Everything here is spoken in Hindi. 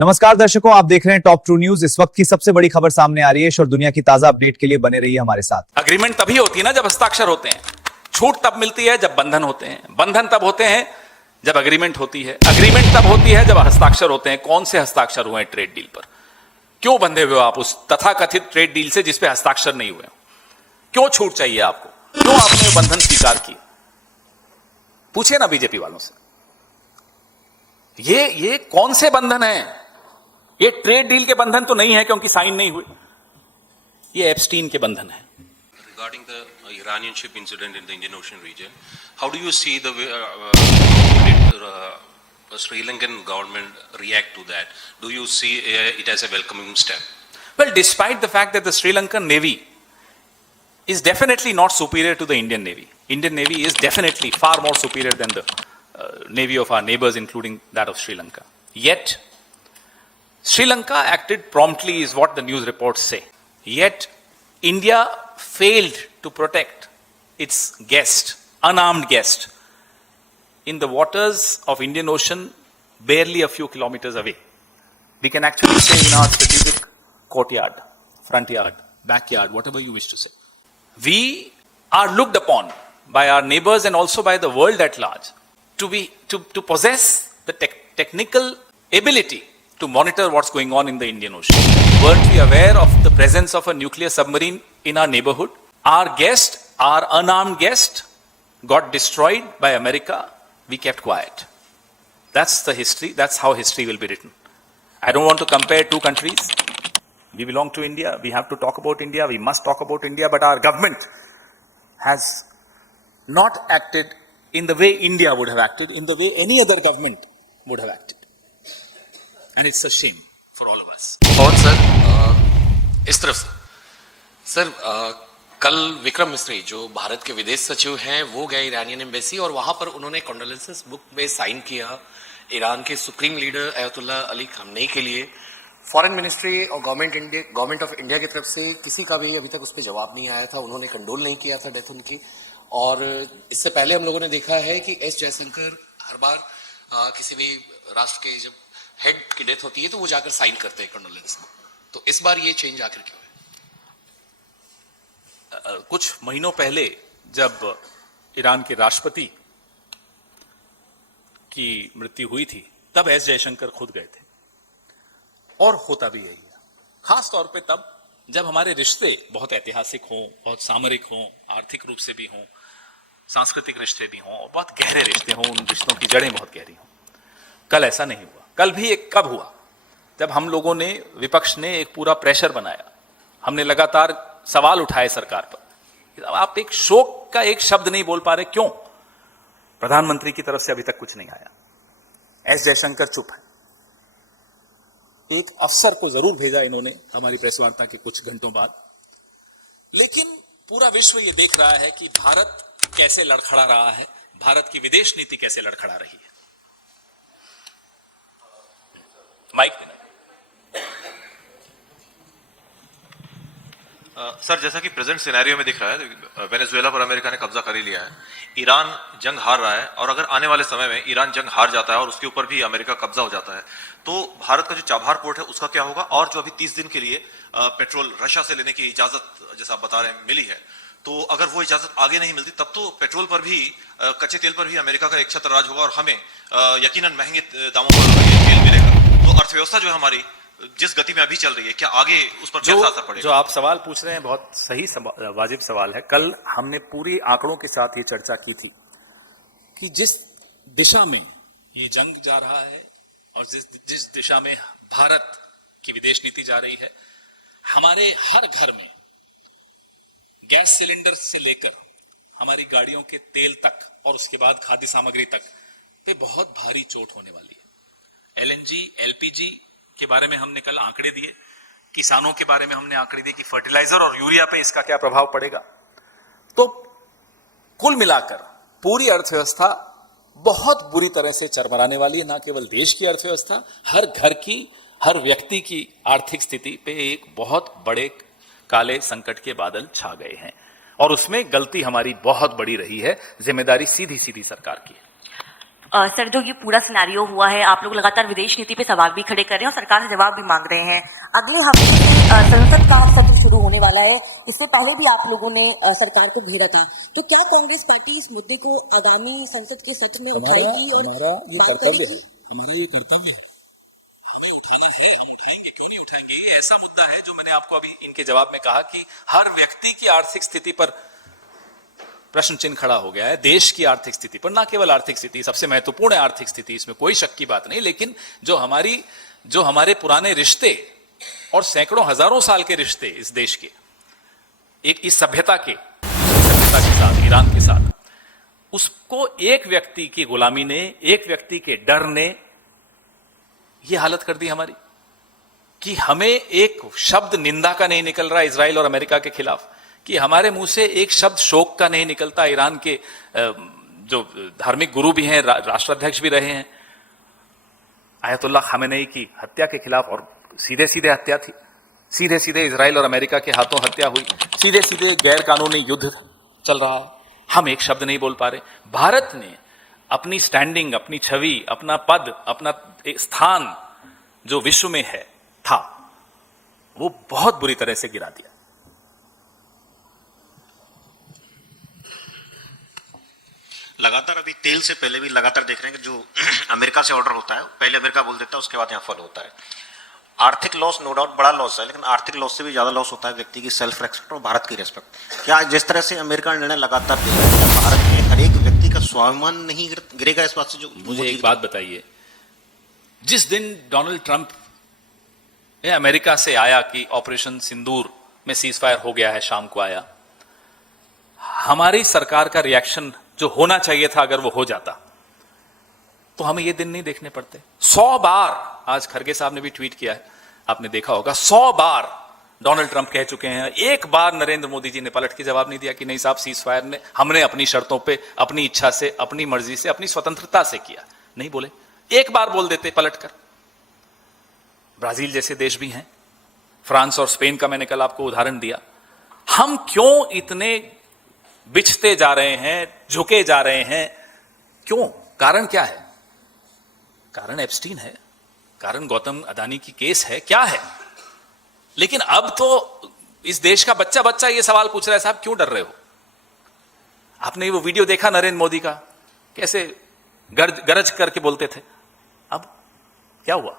नमस्कार दर्शकों, आप देख रहे हैं टॉप ट्रू न्यूज। इस वक्त की सबसे बड़ी खबर सामने आ रही है और दुनिया की ताजा अपडेट के लिए बने रहिए हमारे साथ। अग्रीमेंट तभी होती है ना जब हस्ताक्षर होते हैं। छूट तब मिलती है जब बंधन होते हैं। बंधन तब होते हैं जब अग्रीमेंट होती है। अग्रीमेंट तब होती है जब हस्ताक्षर होते हैं। कौन से हस्ताक्षर हुए हैं ट्रेड डील पर? क्यों बंधे हुए हो आप उस तथाकथित ट्रेड डील से जिसपे हस्ताक्षर नहीं हुए? क्यों छूट चाहिए आपको? क्यों आपने बंधन स्वीकार किए? पूछिए ना बीजेपी वालों से। ये कौन से बंधन है? ये ट्रेड डील के बंधन तो नहीं है क्योंकि साइन नहीं हुए। ये एप्स्टीन के बंधन है। Regarding the Iranian ship incident in the Indian Ocean region, how do you see the Sri Lankan government react to that? Do you see it as a welcoming step? Well, despite the fact that the Sri Lankan Navy is definitely not superior to the Indian Navy. Indian Navy is definitely far more superior than the Navy of our neighbors, including that of Sri Lanka. Yet, Sri Lanka acted promptly is what the news reports say. Yet, India failed to protect its guest, unarmed guest, in the waters of Indian Ocean, barely a few kilometers away. We can actually say in our strategic courtyard, front yard, backyard, whatever you wish to say. We are looked upon by our neighbors and also by the world at large to possess the technical ability to monitor what's going on in the Indian Ocean. Weren't we aware of the presence of a nuclear submarine in our neighborhood? Our guest, our unarmed guest, got destroyed by America. We kept quiet. That's the history. That's how history will be written. I don't want to compare two countries. We belong to India. We have to talk about India. We must talk about India. But our government has not acted in the way India would have acted, in the way any other government would have acted. And it's a shame for all of us. और सर इस तरफ सर कल विक्रम मिस्री जो भारत के विदेश सचिव हैं वो गए ईरानियन एम्बेसी और वहां पर उन्होंने कॉन्डोलेंसेस बुक में साइन किया ईरान के सुप्रीम लीडर अयतुल्ला अली खामनेई के लिए। फॉरेन मिनिस्ट्री और गवर्नमेंट ऑफ इंडिया की तरफ से किसी का भी अभी तक उस पर जवाब नहीं आया था। उन्होंने कंडोल नहीं किया था डेथ उनकी। और इससे पहले हम लोगों ने देखा है कि एस जयशंकर हर बार किसी भी राष्ट्र के जब हेड की डेथ होती है तो वो जाकर साइन करते हैं कंडोलेंस को। तो इस बार ये चेंज आखिर क्यों है? कुछ महीनों पहले जब ईरान के राष्ट्रपति की मृत्यु हुई थी तब एस जयशंकर खुद गए थे और होता भी यही है। खास तौर पे तब जब हमारे रिश्ते बहुत ऐतिहासिक हों, बहुत सामरिक हों, आर्थिक रूप से भी हों, सांस्कृतिक रिश्ते भी हों और बहुत गहरे रिश्ते हों, उन रिश्तों की जड़ें बहुत गहरी हों। कल ऐसा नहीं हुआ। कल भी एक कब हुआ जब हम लोगों ने, विपक्ष ने एक पूरा प्रेशर बनाया। हमने लगातार सवाल उठाए सरकार पर। आप एक शोक का एक शब्द नहीं बोल पा रहे, क्यों? प्रधानमंत्री की तरफ से अभी तक कुछ नहीं आया। एस जयशंकर चुप है। एक अफसर को जरूर भेजा इन्होंने हमारी प्रेस वार्ता के कुछ घंटों बाद, लेकिन पूरा विश्व ये देख रहा है कि भारत कैसे लड़खड़ा रहा है, भारत की विदेश नीति कैसे लड़खड़ा रही है। माइक देना। सर, जैसा कि प्रेजेंट सिनेरियो में दिख रहा है, वेनेजुएला पर अमेरिका ने कब्जा कर ही लिया है। ईरान जंग हार रहा है और अगर आने वाले समय में ईरान जंग हार जाता है और उसके ऊपर भी अमेरिका कब्जा हो जाता है तो भारत का जो चाबहार पोर्ट है उसका क्या होगा? और जो अभी 30 दिन के लिए पेट्रोल रशिया से लेने की इजाजत, जैसा आप बता रहे हैं, मिली है, तो अगर वो इजाजत आगे नहीं मिलती तब तो पेट्रोल पर भी, कच्चे तेल पर भी अमेरिका का एक छत्र राज होगा और हमें यकीनन महंगे दामों पर तेल मिलेगा। तो अर्थव्यवस्था जो है हमारी जिस गति में अभी चल रही है, क्या आगे उस पर कैसा असर पड़ेगा? जो आप सवाल पूछ रहे हैं बहुत सही वाजिब सवाल है। कल हमने पूरी आंकड़ों के साथ ये चर्चा की थी कि जिस दिशा में ये जंग जा रहा है और जिस दिशा में भारत की विदेश नीति जा रही है, हमारे हर घर में गैस सिलेंडर से लेकर हमारी गाड़ियों के तेल तक और उसके बाद खाद्य सामग्री तक पे बहुत भारी चोट होने वाली है। एलएनजी, एलपीजी के बारे में हमने कल आंकड़े दिए, किसानों के बारे में हमने आंकड़े दिए कि फर्टिलाइजर और यूरिया पे इसका क्या प्रभाव पड़ेगा। तो कुल मिलाकर पूरी अर्थव्यवस्था बहुत बुरी तरह से चरमराने वाली है। ना केवल देश की अर्थव्यवस्था, हर घर की, हर व्यक्ति की आर्थिक स्थिति पे एक बहुत बड़े काले संकट के बादल छा गए हैं और उसमें गलती हमारी बहुत बड़ी रही है। जिम्मेदारी सीधी सीधी सरकार की है। सर, जो ये पूरा सिनेरियो हुआ है, आप लोग लगातार विदेश नीति पे सवाल भी खड़े कर रहे हैं और सरकार से जवाब भी मांग रहे हैं। अगले हफ्ते से संसद का सत्र शुरू होने वाला है। इससे पहले भी आप लोगों ने सरकार को घेरा था, तो क्या कांग्रेस पार्टी इस मुद्दे को आगामी संसद के सत्र में उठाएगी? और हमारा ये कर्तव्य है, हमारा ये कर्तव्य है। ये ऐसा मुद्दा है जो मैंने आपको अभी इनके जवाब में कहा कि हर व्यक्ति की आर्थिक स्थिति पर प्रश्न चिन्ह खड़ा हो गया है, देश की आर्थिक स्थिति पर, ना केवल आर्थिक स्थिति, सबसे महत्वपूर्ण है आर्थिक स्थिति, इसमें कोई शक की बात नहीं, लेकिन जो हमारे पुराने रिश्ते और सैकड़ों हजारों साल के रिश्ते इस देश के, एक इस सभ्यता के साथ, ईरान के साथ, उसको एक व्यक्ति की गुलामी ने, एक व्यक्ति के डर ने यह हालत कर दी हमारी कि हमें एक शब्द निंदा का नहीं निकल रहा इजराइल और अमेरिका के खिलाफ, कि हमारे मुंह से एक शब्द शोक का नहीं निकलता। ईरान के जो धार्मिक गुरु भी हैं, राष्ट्राध्यक्ष भी रहे हैं, आयतुल्लाह खामेनेई की हत्या के खिलाफ, और सीधे सीधे हत्या थी, सीधे सीधे इजराइल और अमेरिका के हाथों हत्या हुई, सीधे सीधे गैर कानूनी युद्ध चल रहा है, हम एक शब्द नहीं बोल पा रहे। भारत ने अपनी स्टैंडिंग, अपनी छवि, अपना पद, अपना स्थान जो विश्व में है था, वो बहुत बुरी तरह से गिरा दिया। लगातार अभी तेल से पहले भी लगातार देख रहे हैं कि जो अमेरिका से ऑर्डर होता है, पहले अमेरिका बोल देता है, उसके बाद यहाँ फॉलो होता है। आर्थिक लॉस नो डाउट बड़ा लॉस है, लेकिन आर्थिक लॉस से भी ज्यादा लॉस होता है व्यक्ति की सेल्फ रेस्पेक्ट और भारत की रेस्पेक्ट। क्या जिस तरह से अमेरिका निर्णय लगातार दे रहा है, भारत में हर एक व्यक्ति का स्वाभिमान नहीं गिरेगा इस बात से? जो मुझे एक बात बताइए, जिस दिन डोनाल्ड ट्रंप अमेरिका से आया कि ऑपरेशन सिंदूर में सीजफायर हो गया है, शाम को आया, हमारी सरकार का रिएक्शन जो होना चाहिए था, अगर वो हो जाता तो हमें ये दिन नहीं देखने पड़ते। 100 बार, आज खरगे साहब ने भी ट्वीट किया है, आपने देखा होगा, 100 बार डोनाल्ड ट्रंप कह चुके हैं, एक बार नरेंद्र मोदी जी ने पलट के जवाब नहीं दिया कि नहीं साहब, सीज फायर ने हमने अपनी शर्तों पे, अपनी इच्छा से, अपनी मर्जी से, अपनी स्वतंत्रता से किया। नहीं बोले, एक बार बोल देते पलटकर। ब्राजील जैसे देश भी हैं, फ्रांस और स्पेन का मैंने कल आपको उदाहरण दिया। हम क्यों इतने बिछते जा रहे हैं, झुके जा रहे हैं? क्यों? कारण क्या है? कारण एप्स्टीन है, कारण गौतम अदानी की केस है, क्या है? लेकिन अब तो इस देश का बच्चा बच्चा ये सवाल पूछ रहा है, साहब क्यों डर रहे हो? आपने वो वीडियो देखा नरेंद्र मोदी का, कैसे गरज करके बोलते थे? अब क्या हुआ?